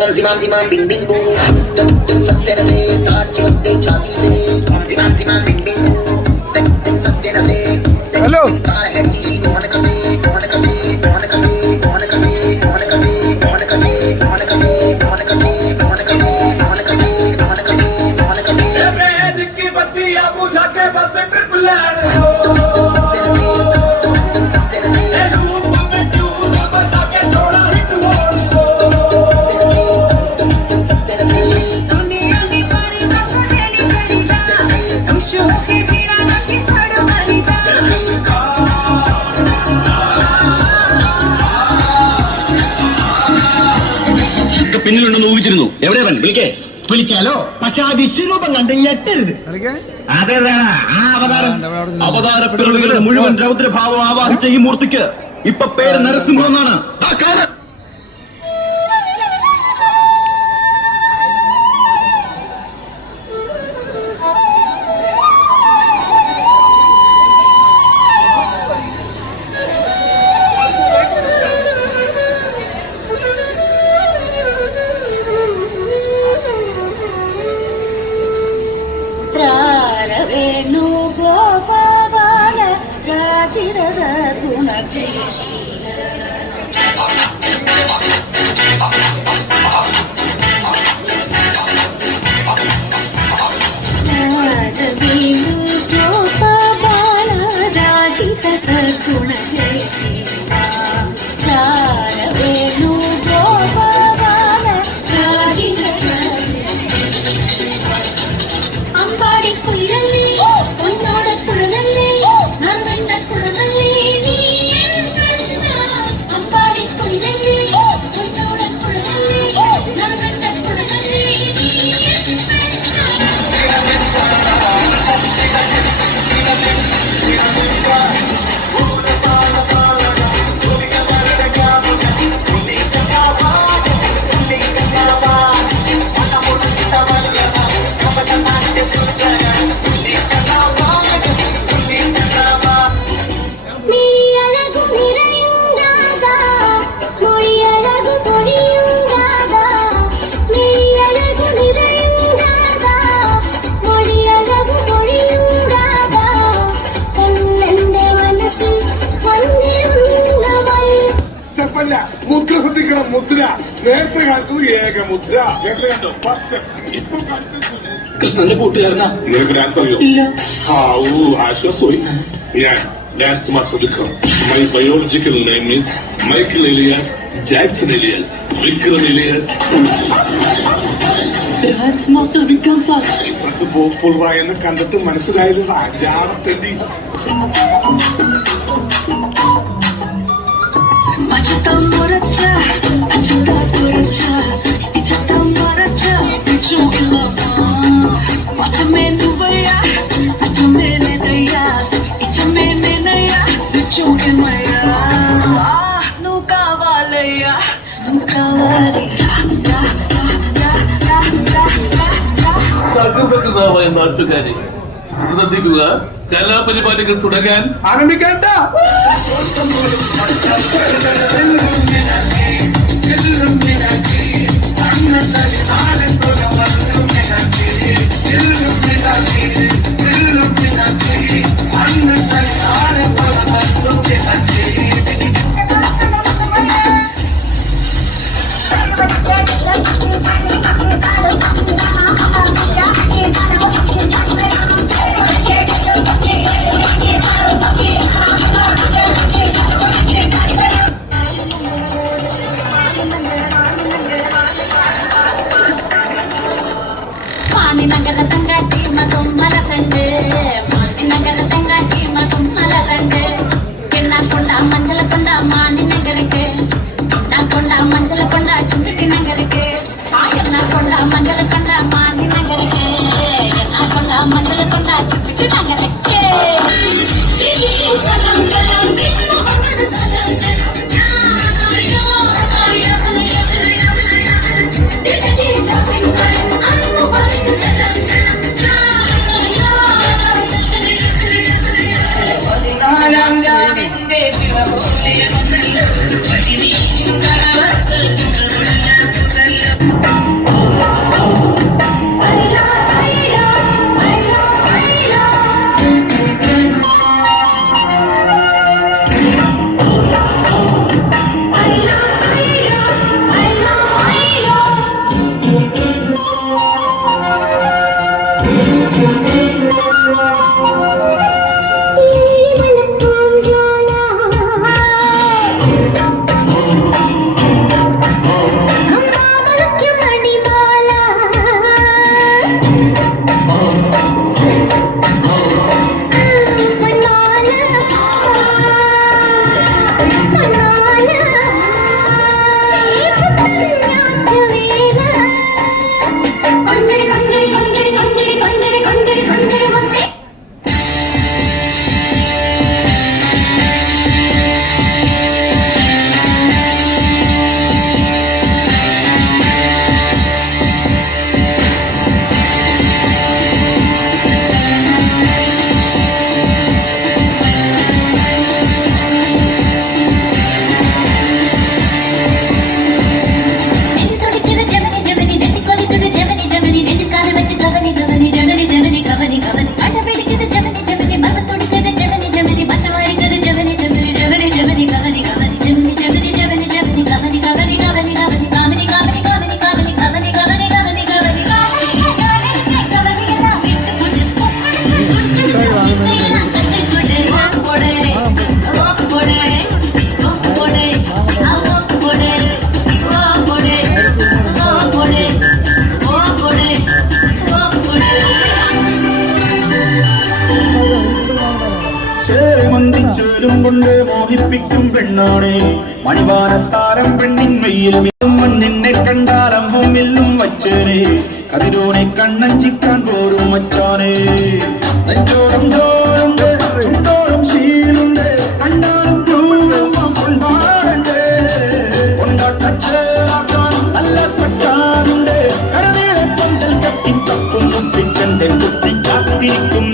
ओम जिमाम जिमाम Bing Bing बू जब दिल सस्ते रहे तार चिपक गई छाती से ओम जिमाम जिमाम बिंग बिंग बू जब दिल सस्ते रहे हेलो तार है टीवी कौन कसे कौन कसे कौन कसे कौन कसे कौन कसे कौन कसे कौन कसे कौन कसे कौन कसे कौन कसे कौन कसे कौन कसे रेड की बत्ती अब बुझा के बस ट्रिपल लैंड हो പിന്നിലുണ്ടെന്ന് ഊഹിച്ചിരുന്നു. എവിടെയാ വിളിക്കേ? വിളിക്കാലോ, പക്ഷെ ആ വിശ്വരൂപം കണ്ട് ഞെട്ടരുത്. അതേതാ ആ അവതാര പിറവികളുടെ മുഴുവൻ രൗദ്രഭാവം ആവാഹിച്ച ഈ മൂർത്തിക്ക് ഇപ്പൊ പേര് നരസിംഹം എന്നാണ്. ವೇಣು ಗೋಪಾಲ ರಾಜಿರದ ಗುಣ ಜಯಶೀಲ ರಾಜವೇಣು ಗೋಪಾಲ ರಾಜಿತ ಸದ್ಗುಣ ಜಯಶೀಲ ರಾಜವೇಣು ಗೋಪಾಲ ರಾಜಿತ அம்பாடி குயிலல்லே உன்னோட குழலல்லே நான் வந்த குழலல்லே நீ அம்பாடி குயிலல்லே உன்னோட குழலல்லே நான் வந்த குழலல்லே நீ മുദ്ര ശ്രദ്ധിക്കണം. മുദ്ര നേരത്തെ കാലത്ത് ഏക മുദ്ര ഫസ്റ്റ് ഇപ്പൊ കൃഷ്ണന്റെ കൂട്ടുകാരനാ. നിനക്ക് ഡാൻസ് അറിയോ? ഹാവൂ ആശ്വാസമായി. ഞാൻ dance master Vikram. My biological name is Michael alias Jackson alias Vikram alias. Dance master Vikram sir ഇപ്പഴത്തെ പോപ്പുളറായെന്ന് കണ്ടിട്ട് മനസ്സിലായത് അജാറത്തെത്തി. Acıta moracha, acıta moracha, acıta moracha, bicho ilava. Acame nuvaya, acame nenaya, acame nenaya, bicho ilmaya. Nu kavalaya, nu kavalaya, da da da da da da. സംഘപരിതാവായ നാട്ടുകാരെ ശ്രദ്ധിക്കുക, കലാപരിപാടികൾ തുടങ്ങാൻ ആരംഭിക്കണ്ട. നഗര തങ്കാട്ടി മല കണ്ട് നഗര തങ്കാട്ടി മല കണ്ട് കിണ്ണാക്കൊണ്ട മഞ്ഞള കൊണ്ട മാണി നഗരക്ക് കിണ്ണാക്കൊണ്ട മഞ്ഞള കൊണ്ട ചുണ്ടിട്ടി നഗരക്ക് എണ്ണാക്കൊണ്ട മഞ്ഞള കൊണ്ട മാണി നഗരക്ക് എണ്ണാക്കൊണ്ട മഞ്ഞള കൊണ്ട ചുണ്ടിട്ടി നഗരക്ക് പെണ്ണാണേ മണിവാനത്താരം പെണ്ണിന്മയിൽ നിന്നെ കണ്ടാലമ്പും വില്ലും വച്ചേനെ കതിരോനെ കണ്ണഞ്ചിക്കാൻ പോരും മച്ചാനേ നെഞ്ചോരം ചോറുണ്ട് ചുണ്ടോറും ശീലുണ്ട് കണ്ടാലും കൊണ്ടാട്ടച്ചേരാക്കാൻ നല്ല പെട്ടാറുണ്ട് കരനീളെ പന്തൽ കെട്ടി തപ്പും മുട്ടിച്ചെന്റെ കുട്ടി കാത്തിരിക്കും